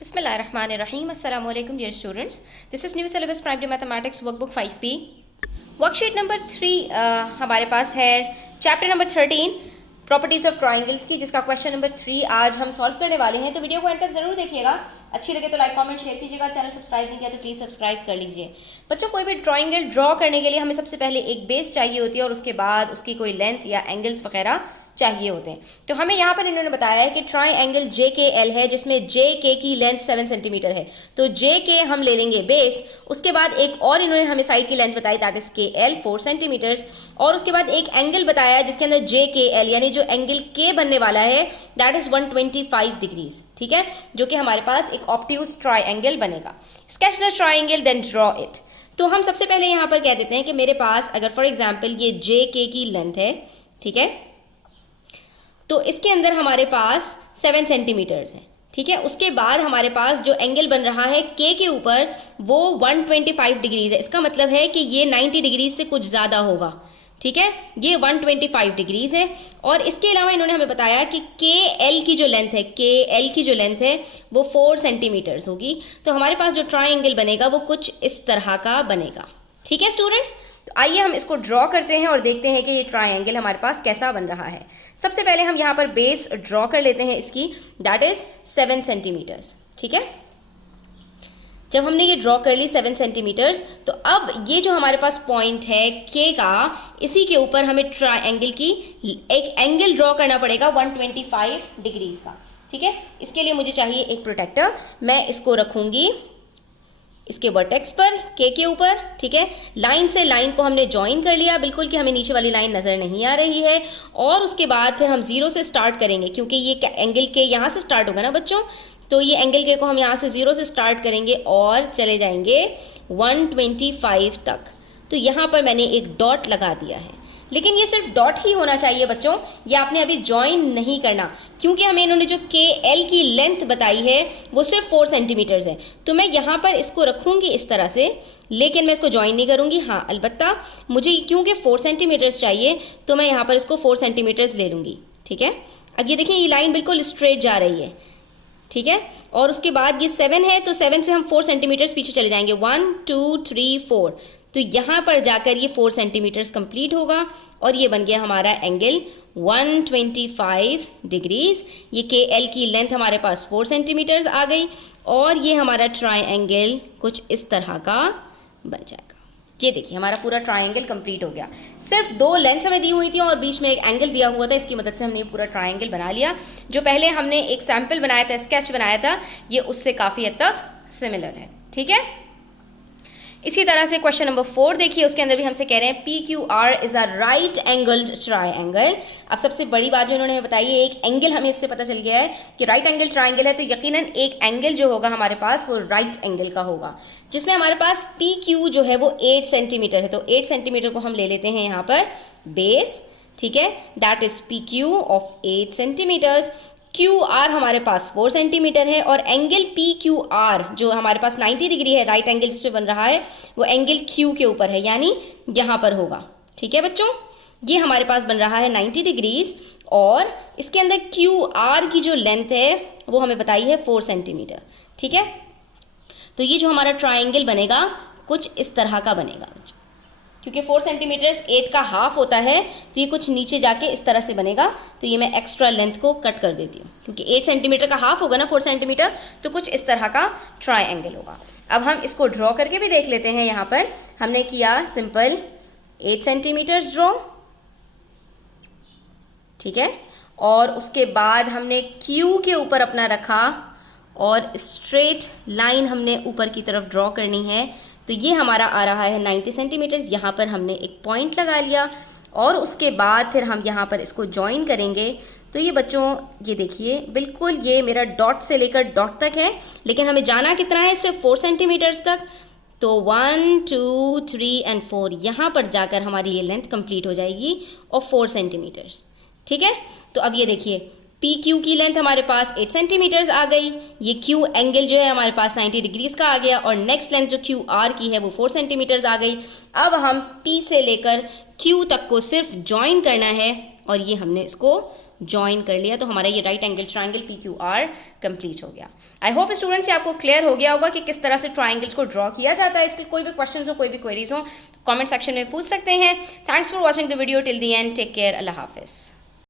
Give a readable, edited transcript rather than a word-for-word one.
Bismillahirrahmanirrahim. Assalamu alaikum dear students. This is new syllabus primary mathematics workbook 5P. Worksheet number 3 हमारे पास है chapter number 13 properties of triangles की, जिसका question number 3 आज हम solve करने वाले हैं। तो वीडियो को एंड तक जरूर देखिएगा, अच्छी लगे तो लाइक कमेंट शेयर कीजिएगा। चैनल सब्सक्राइब नहीं किया तो प्लीज़ सब्सक्राइब कर लीजिए। बच्चों, कोई भी ट्राइंगल ड्रॉ करने के लिए हमें सबसे पहले एक बेस चाहिए होती है और उसके बाद उसकी कोई लेंथ या एंगल्स वगैरह चाहिए होते हैं। तो हमें यहाँ पर इन्होंने बताया है कि ट्राइंगल JKL है, जिसमें JK की लेंथ 7 सेंटीमीटर है। तो JK हम ले लेंगे बेस, उसके बाद एक और इन्होंने हमें साइड की लेंथ बताई दैट इज KL 4 सेंटीमीटर्स, और उसके बाद एक एंगल बताया है जिसके अंदर JKL यानी जो एंगल K बनने वाला है दैट इज 125 डिग्रीज, ठीक है, जो कि हमारे पास एक ऑब्ट्यूज ट्राइंगल बनेगा। Sketch the triangle then draw it. तो हम सबसे पहले यहाँ पर कह देते हैं कि मेरे पास अगर फॉर एग्जाम्पल ये JK की लेंथ है, ठीक है, तो इसके अंदर हमारे पास 7 सेंटीमीटर्स है, ठीक है। उसके बाद हमारे पास जो एंगल बन रहा है K के ऊपर वो 125 डिग्रीज है। इसका मतलब है कि ये 90 डिग्रीज से कुछ ज़्यादा होगा, ठीक है, ये 125 डिग्रीज है। और इसके अलावा इन्होंने हमें बताया कि KL की जो लेंथ है, KL की जो लेंथ है वो 4 सेंटीमीटर्स होगी। तो हमारे पास जो ट्राइंगल बनेगा वो कुछ इस तरह का बनेगा, ठीक है स्टूडेंट्स। तो आइए हम इसको ड्रॉ करते हैं और देखते हैं कि ये ट्राइंगल हमारे पास कैसा बन रहा है। सबसे पहले हम यहाँ पर बेस ड्रॉ कर लेते हैं इसकी, दैट इज 7 सेंटीमीटर्स, ठीक है। जब हमने ये ड्रॉ कर ली 7 सेंटीमीटर्स, तो अब ये जो हमारे पास पॉइंट है K का, इसी के ऊपर हमें ट्राइंगल की एक एंगल ड्रॉ करना पड़ेगा 125 डिग्रीज का, ठीक है। इसके लिए मुझे चाहिए एक प्रोटेक्टर। मैं इसको रखूंगी इसके वर्टेक्स पर K के ऊपर, ठीक है। लाइन से लाइन को हमने ज्वाइन कर लिया बिल्कुल कि हमें नीचे वाली लाइन नज़र नहीं आ रही है। और उसके बाद फिर हम 0 से स्टार्ट करेंगे, क्योंकि ये एंगल K यहाँ से स्टार्ट होगा ना बच्चों, तो ये एंगल K को हम यहाँ से 0 से स्टार्ट करेंगे और चले जाएंगे 125 तक। तो यहाँ पर मैंने एक डॉट लगा दिया है, लेकिन ये सिर्फ डॉट ही होना चाहिए बच्चों, ये आपने अभी ज्वाइन नहीं करना, क्योंकि हमें इन्होंने जो KL की लेंथ बताई है वो सिर्फ 4 सेंटीमीटर्स है। तो मैं यहाँ पर इसको रखूँगी इस तरह से, लेकिन मैं इसको ज्वाइन नहीं करूँगी। हाँ, अलबत्ता मुझे क्योंकि 4 सेंटीमीटर्स चाहिए तो मैं यहाँ पर इसको 4 सेंटीमीटर्स ले लूँगी, ठीक है। अब ये देखिए ये लाइन बिल्कुल स्ट्रेट जा रही है, ठीक है। और उसके बाद ये 7 है, तो 7 से हम 4 सेंटीमीटर्स पीछे चले जाएंगे, 1 2 3 4। तो यहाँ पर जाकर ये 4 सेंटीमीटर्स कंप्लीट होगा और ये बन गया हमारा एंगल 125 डिग्रीज। ये KL की लेंथ हमारे पास 4 सेंटीमीटर्स आ गई और ये हमारा ट्राइंगल कुछ इस तरह का बन जाएगा। ये देखिए हमारा पूरा ट्राइंगल कंप्लीट हो गया। सिर्फ 2 लेंथ्स हमें दी हुई थी और बीच में एक एंगल दिया हुआ था, इसकी मदद से हमने पूरा ट्राइंगल बना लिया। जो पहले हमने एक सैम्पल बनाया था, स्केच बनाया था, ये उससे काफ़ी हद तक सिमिलर है, ठीक है। इसी तरह से क्वेश्चन नंबर 4 देखिए, उसके अंदर भी हमसे कह रहे हैं PQR is a right angled triangle. अब सबसे बड़ी बात जो इन्होंने हमें बताई है, एक एंगल हमें इससे पता चल गया है कि राइट एंगल ट्राइंगल है, तो यकीनन एक एंगल जो होगा हमारे पास वो राइट एंगल का होगा, जिसमें हमारे पास PQ जो है वो 8 सेंटीमीटर है। तो 8 सेंटीमीटर को हम ले लेते हैं यहाँ पर बेस, ठीक है, that is PQ of 8 centimetres. QR हमारे पास 4 सेंटीमीटर है और एंगल PQR जो हमारे पास 90 डिग्री है, राइट एंगल जिस पे बन रहा है वो एंगल Q के ऊपर है, यानी यहाँ पर होगा, ठीक है बच्चों। ये हमारे पास बन रहा है 90 डिग्रीज और इसके अंदर QR की जो लेंथ है वो हमें बताई है 4 सेंटीमीटर, ठीक है। तो ये जो हमारा ट्राइंगल बनेगा कुछ इस तरह का बनेगा, क्योंकि 4 सेंटीमीटर्स 8 का हाफ होता है, तो ये कुछ नीचे जाके इस तरह से बनेगा। तो ये मैं एक्स्ट्रा लेंथ को कट कर देती हूँ, क्योंकि 8 सेंटीमीटर का हाफ होगा ना 4 सेंटीमीटर, तो कुछ इस तरह का ट्राइंगल होगा। अब हम इसको ड्रॉ करके भी देख लेते हैं। यहाँ पर हमने किया सिंपल 8 सेंटीमीटर्स ड्रॉ, ठीक है, और उसके बाद हमने Q के ऊपर अपना रखा और स्ट्रेट लाइन हमने ऊपर की तरफ ड्रॉ करनी है। तो ये हमारा आ रहा है 90 सेंटीमीटर्स। यहाँ पर हमने एक पॉइंट लगा लिया और उसके बाद फिर हम यहाँ पर इसको ज्वाइन करेंगे। तो ये बच्चों ये देखिए बिल्कुल ये मेरा डॉट से लेकर डॉट तक है, लेकिन हमें जाना कितना है, सिर्फ 4 सेंटीमीटर्स तक। तो 1 2 3 और 4 यहाँ पर जाकर हमारी ये लेंथ कंप्लीट हो जाएगी और 4 सेंटीमीटर्स, ठीक है। तो अब ये देखिए PQ की लेंथ हमारे पास 8 सेंटीमीटर्स आ गई, ये Q एंगल जो है हमारे पास 90 डिग्रीज का आ गया और नेक्स्ट लेंथ जो QR की है वो 4 सेंटीमीटर्स आ गई। अब हम P से लेकर Q तक को सिर्फ ज्वाइन करना है और ये हमने इसको ज्वाइन कर लिया तो हमारा ये right angle triangle PQR complete हो गया। आई होप स्टूडेंट्स ये आपको क्लियर हो गया होगा कि किस तरह से ट्राइंगल्स को ड्रॉ किया जाता है। इसके कोई भी क्वेश्चन हो, कोई भी क्वेरीज हो, कमेंट सेक्शन में पूछ सकते हैं। Thanks for watching the video till the end. Take care. अल्लाह हाफिज़।